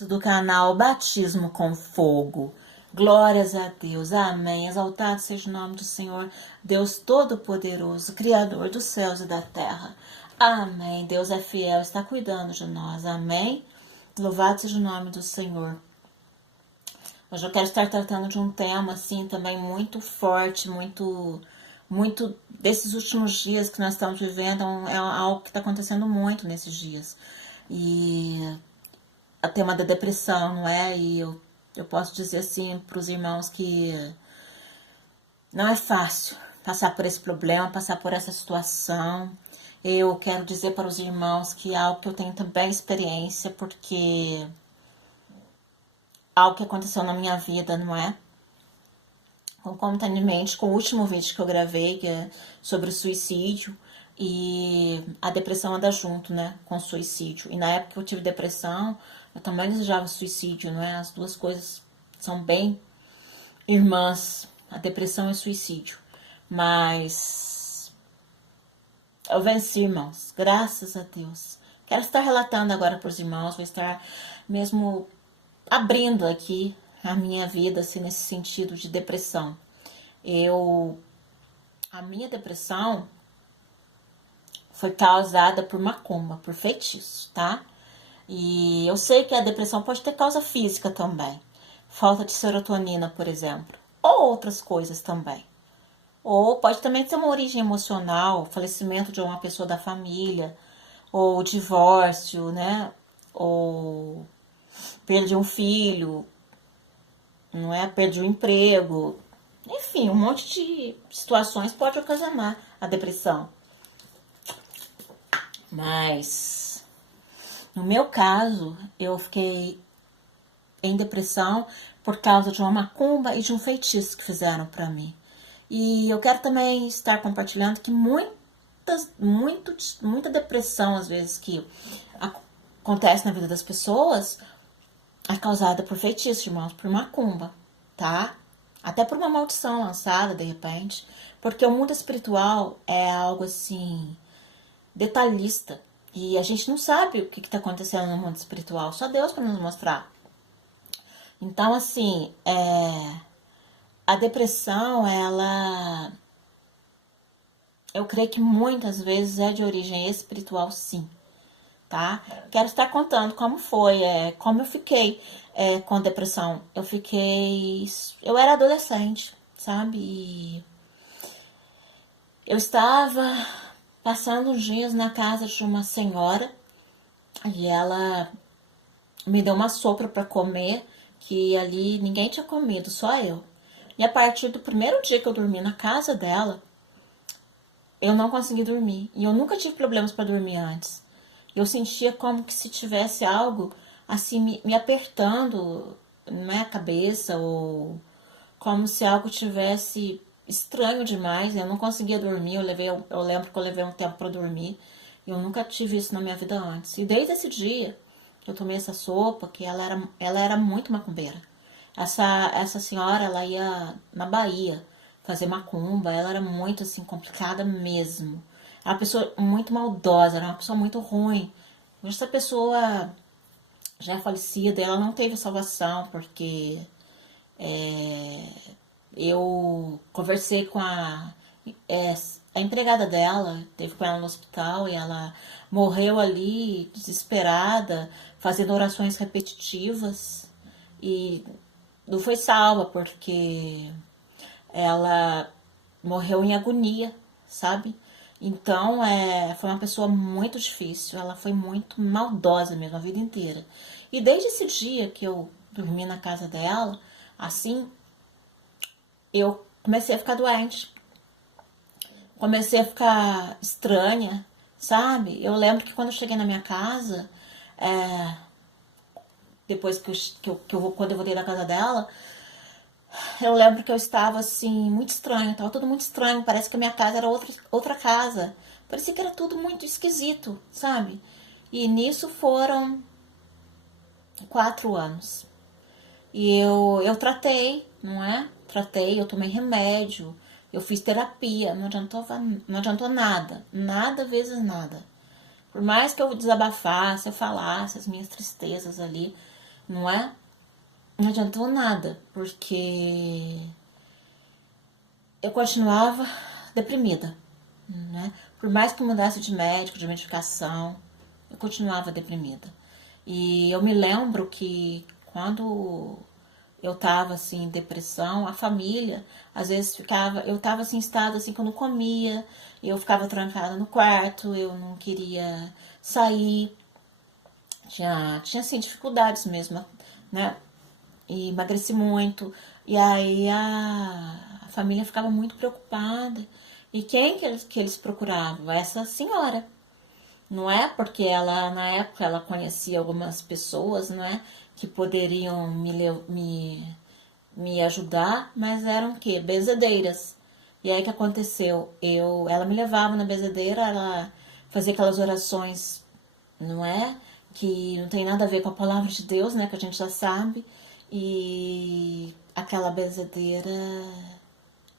Do canal Batismo com Fogo. Glórias a Deus, amém. Exaltado seja o nome do Senhor, Deus Todo-Poderoso, Criador dos céus e da terra. Amém. Deus é fiel, está cuidando de nós, amém. Louvado seja o nome do Senhor. Hoje eu quero estar tratando de um tema assim também muito forte, muito desses últimos dias que nós estamos vivendo, é algo que está acontecendo muito nesses dias. E o tema da depressão, não é? E eu posso dizer assim para os irmãos que não é fácil passar por esse problema, passar por essa situação. Eu quero dizer para os irmãos que é algo que eu tenho também experiência, porque algo que aconteceu na minha vida, não é? Concomitantemente com o último vídeo que eu gravei, que é sobre o suicídio, e a depressão anda junto, né, com o suicídio. E na época que eu tive depressão, eu também desejava suicídio, não é? As duas coisas são bem irmãs, a depressão e o suicídio. Mas eu venci, irmãos, graças a Deus. Quero estar relatando agora para os irmãos, vou estar mesmo abrindo aqui a minha vida, assim, nesse sentido de depressão. A minha depressão foi causada por macumba, por feitiço, tá? E eu sei que a depressão pode ter causa física também. Falta de serotonina, por exemplo. Ou outras coisas também. Ou pode também ter uma origem emocional, falecimento de uma pessoa da família, ou divórcio, né? Ou perda de um filho, não é? Perda de um emprego. Enfim, um monte de situações pode ocasionar a depressão. Mas, no meu caso, eu fiquei em depressão por causa de uma macumba e de um feitiço que fizeram pra mim. E eu quero também estar compartilhando que muita depressão, às vezes, que acontece na vida das pessoas, é causada por feitiço, irmãos, por macumba, tá? Até por uma maldição lançada, de repente. Porque o mundo espiritual é algo, assim, detalhista. E a gente não sabe o que está acontecendo no mundo espiritual. Só Deus para nos mostrar. Então, assim, a depressão, eu creio que muitas vezes é de origem espiritual, sim. Tá? Quero estar contando como foi, como eu fiquei com depressão. Eu era adolescente, sabe? E eu estava passando uns dias na casa de uma senhora e ela me deu uma sopa para comer, que ali ninguém tinha comido, só eu. E a partir do primeiro dia que eu dormi na casa dela, eu não consegui dormir. E eu nunca tive problemas para dormir antes. Eu sentia como que se tivesse algo assim me apertando na minha cabeça, ou como se algo tivesse estranho demais. Eu não conseguia dormir. Eu lembro que eu levei um tempo para dormir. Eu nunca tive isso na minha vida antes. E desde esse dia eu tomei essa sopa, que ela era muito macumbeira. Essa senhora, ela ia na Bahia fazer macumba. Ela era muito assim complicada mesmo. Era uma pessoa muito maldosa, era uma pessoa muito ruim. Hoje essa pessoa já é falecida, ela não teve salvação, porque eu conversei com a empregada dela, teve com ela no hospital e ela morreu ali, desesperada, fazendo orações repetitivas, e não foi salva, porque ela morreu em agonia, sabe? Então, foi uma pessoa muito difícil, ela foi muito maldosa mesmo a vida inteira. E desde esse dia que eu dormi na casa dela, assim, eu comecei a ficar doente. Comecei a ficar estranha, sabe? Eu lembro que quando eu cheguei na minha casa, depois quando eu voltei da casa dela, eu lembro que eu estava assim, muito estranho, estava tudo muito estranho, parece que a minha casa era outra casa. Parecia que era tudo muito esquisito, sabe? E nisso foram 4 anos. E eu tratei, não é? Tratei, eu tomei remédio, eu fiz terapia, não adiantou nada. Nada vezes nada. Por mais que eu desabafasse, eu falasse as minhas tristezas ali, não é? Não adiantou nada, porque eu continuava deprimida, né? Por mais que eu mudasse de médico, de medicação, eu continuava deprimida. E eu me lembro que quando eu tava assim em depressão, a família às vezes ficava, eu tava assim em estado assim que eu não comia, eu ficava trancada no quarto, eu não queria sair, tinha assim dificuldades mesmo, né? E emagreci muito. E aí a família ficava muito preocupada. E quem que eles procuravam? Essa senhora. Não é porque ela, na época, ela conhecia algumas pessoas, não é? Que poderiam me ajudar, mas eram o quê? Benzedeiras. E aí o que aconteceu? Ela me levava na benzedeira, ela fazia aquelas orações, não é? Que não tem nada a ver com a palavra de Deus, né? Que a gente já sabe. E aquela benzedeira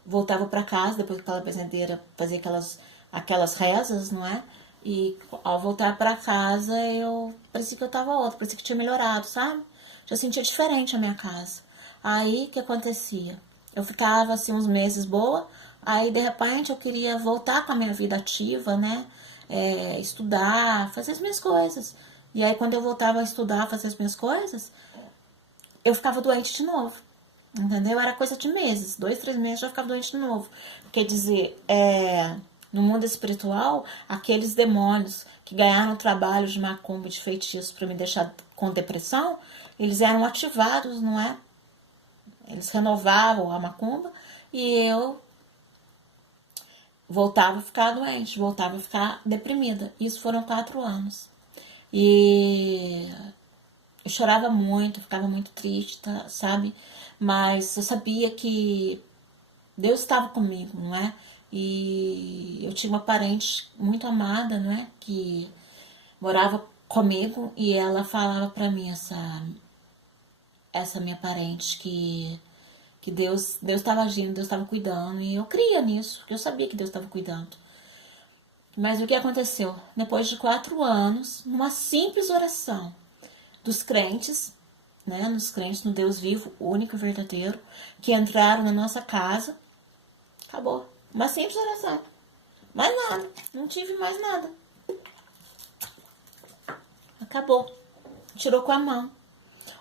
voltava para casa, depois que aquela benzedeira fazia aquelas rezas, não é? E ao voltar para casa, parecia que eu tava outra, parecia que tinha melhorado, sabe? Já sentia diferente a minha casa. Aí, o que acontecia? Eu ficava, assim, uns meses boa, aí, de repente, eu queria voltar com a minha vida ativa, né? Estudar, fazer as minhas coisas. E aí, quando eu voltava a estudar, fazer as minhas coisas, eu ficava doente de novo. Entendeu? Era coisa de meses, 2, 3 meses já ficava doente de novo. Quer dizer, no mundo espiritual, aqueles demônios que ganharam trabalho de macumba e de feitiço para me deixar com depressão, eles eram ativados, não é? Eles renovavam a macumba e eu voltava a ficar doente, voltava a ficar deprimida. Isso foram 4 anos. E eu chorava muito, ficava muito triste, sabe? Mas eu sabia que Deus estava comigo, não é? E eu tinha uma parente muito amada, não é? Que morava comigo e ela falava para mim, essa minha parente, que Deus estava agindo, Deus estava cuidando. E eu cria nisso, porque eu sabia que Deus estava cuidando. Mas o que aconteceu? Depois de 4 anos, numa simples oração dos crentes, né, nos crentes no Deus vivo, único e verdadeiro, que entraram na nossa casa, acabou. Uma simples oração. Mais nada. Não tive mais nada. Acabou. Tirou com a mão.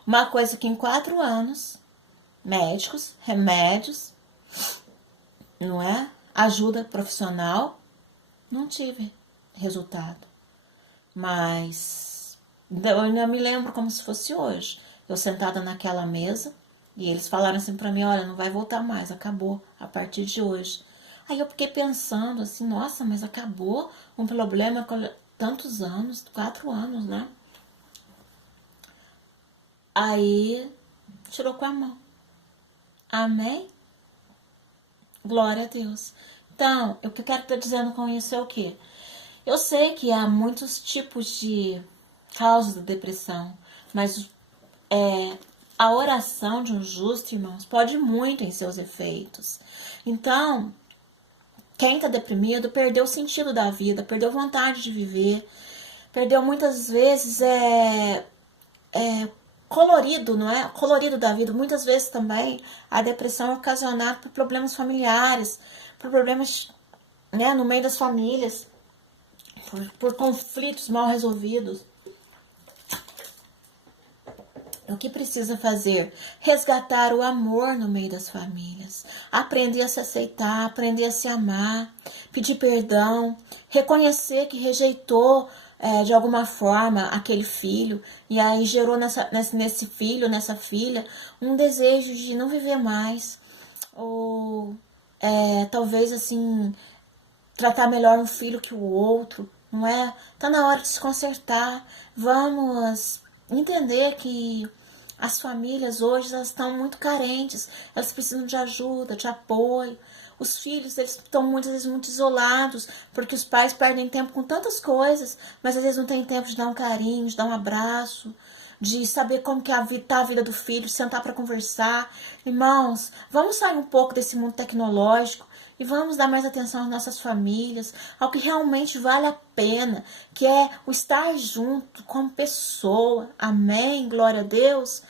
Uma coisa que em 4 anos, médicos, remédios, não é? Ajuda profissional, não tive resultado. Mas eu ainda me lembro como se fosse hoje. Eu sentada naquela mesa e eles falaram assim pra mim, olha, não vai voltar mais, acabou a partir de hoje. Aí eu fiquei pensando assim, nossa, mas acabou um problema com tantos anos, 4 anos, né? Aí tirou com a mão. Amém? Glória a Deus. Então, o que eu quero estar dizendo com isso é o quê? Eu sei que há muitos tipos de causas da depressão, mas a oração de um justo, irmãos, pode muito em seus efeitos. Então, quem está deprimido perdeu o sentido da vida, perdeu vontade de viver, perdeu muitas vezes colorido, não é? Colorido da vida. Muitas vezes também a depressão é ocasionada por problemas familiares, por problemas, né, no meio das famílias, por conflitos mal resolvidos. O que precisa fazer? Resgatar o amor no meio das famílias. Aprender a se aceitar, aprender a se amar, pedir perdão, reconhecer que rejeitou de alguma forma aquele filho e aí gerou nesse filho, nessa filha, um desejo de não viver mais. Ou talvez assim, tratar melhor um filho que o outro, não é? Tá na hora de se consertar. Vamos entender que as famílias hoje elas estão muito carentes, elas precisam de ajuda, de apoio. Os filhos eles estão muitas vezes muito isolados, porque os pais perdem tempo com tantas coisas, mas às vezes não tem tempo de dar um carinho, de dar um abraço, de saber como que tá a vida do filho, sentar para conversar. Irmãos, vamos sair um pouco desse mundo tecnológico E vamos dar mais atenção às nossas famílias, ao que realmente vale a pena, que é o estar junto como pessoa. Amém? Glória a Deus.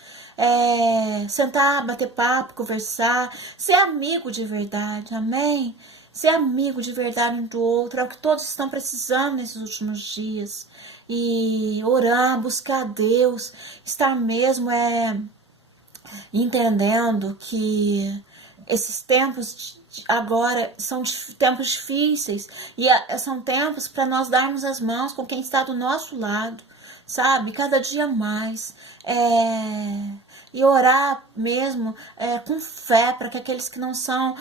Sentar, bater papo, conversar, ser amigo de verdade. Amém? Ser amigo de verdade um do outro é o que todos estão precisando nesses últimos dias. E orar, buscar a Deus, estar mesmo entendendo que esses tempos agora são tempos difíceis e são tempos para nós darmos as mãos com quem está do nosso lado, sabe? Cada dia mais. E orar mesmo com fé para que aqueles que não são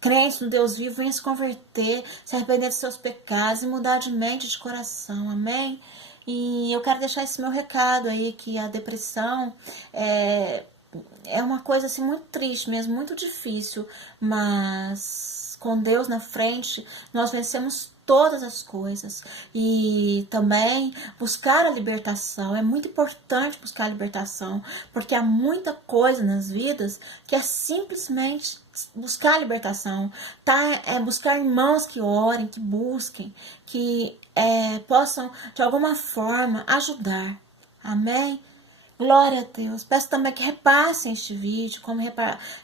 crentes no Deus vivo venham se converter, se arrepender dos seus pecados e mudar de mente e de coração. Amém? E eu quero deixar esse meu recado aí, que a depressão é uma coisa assim muito triste mesmo, muito difícil, mas com Deus na frente nós vencemos todas as coisas. E também buscar a libertação, é muito importante buscar a libertação, porque há muita coisa nas vidas que é simplesmente buscar a libertação, tá? Buscar irmãos que orem, que busquem, que possam de alguma forma ajudar. Amém? Glória a Deus. Peço também que repassem este vídeo,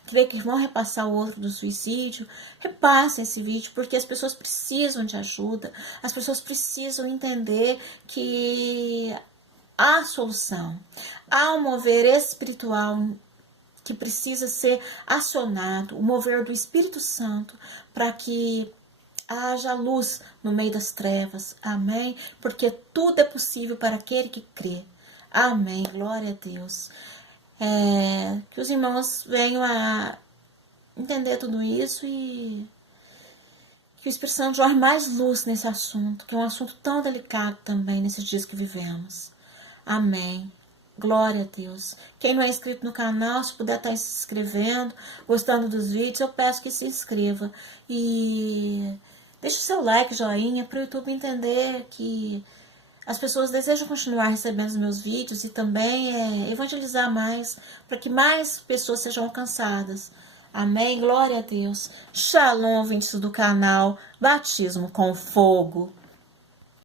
creio que vão repassar o outro do suicídio. Repassem esse vídeo, porque as pessoas precisam de ajuda. As pessoas precisam entender que há solução. Há um mover espiritual que precisa ser acionado, o mover do Espírito Santo, para que haja luz no meio das trevas. Amém? Porque tudo é possível para aquele que crê. Amém, glória a Deus. Que os irmãos venham a entender tudo isso e que o Espírito Santo jorre mais luz nesse assunto, que é um assunto tão delicado também nesses dias que vivemos. Amém. Glória a Deus. Quem não é inscrito no canal, se puder estar se inscrevendo, gostando dos vídeos, eu peço que se inscreva. E deixe o seu like, joinha, para o YouTube entender que as pessoas desejam continuar recebendo os meus vídeos e também evangelizar mais, para que mais pessoas sejam alcançadas. Amém? Glória a Deus. Shalom, ouvintes do canal Batismo com Fogo.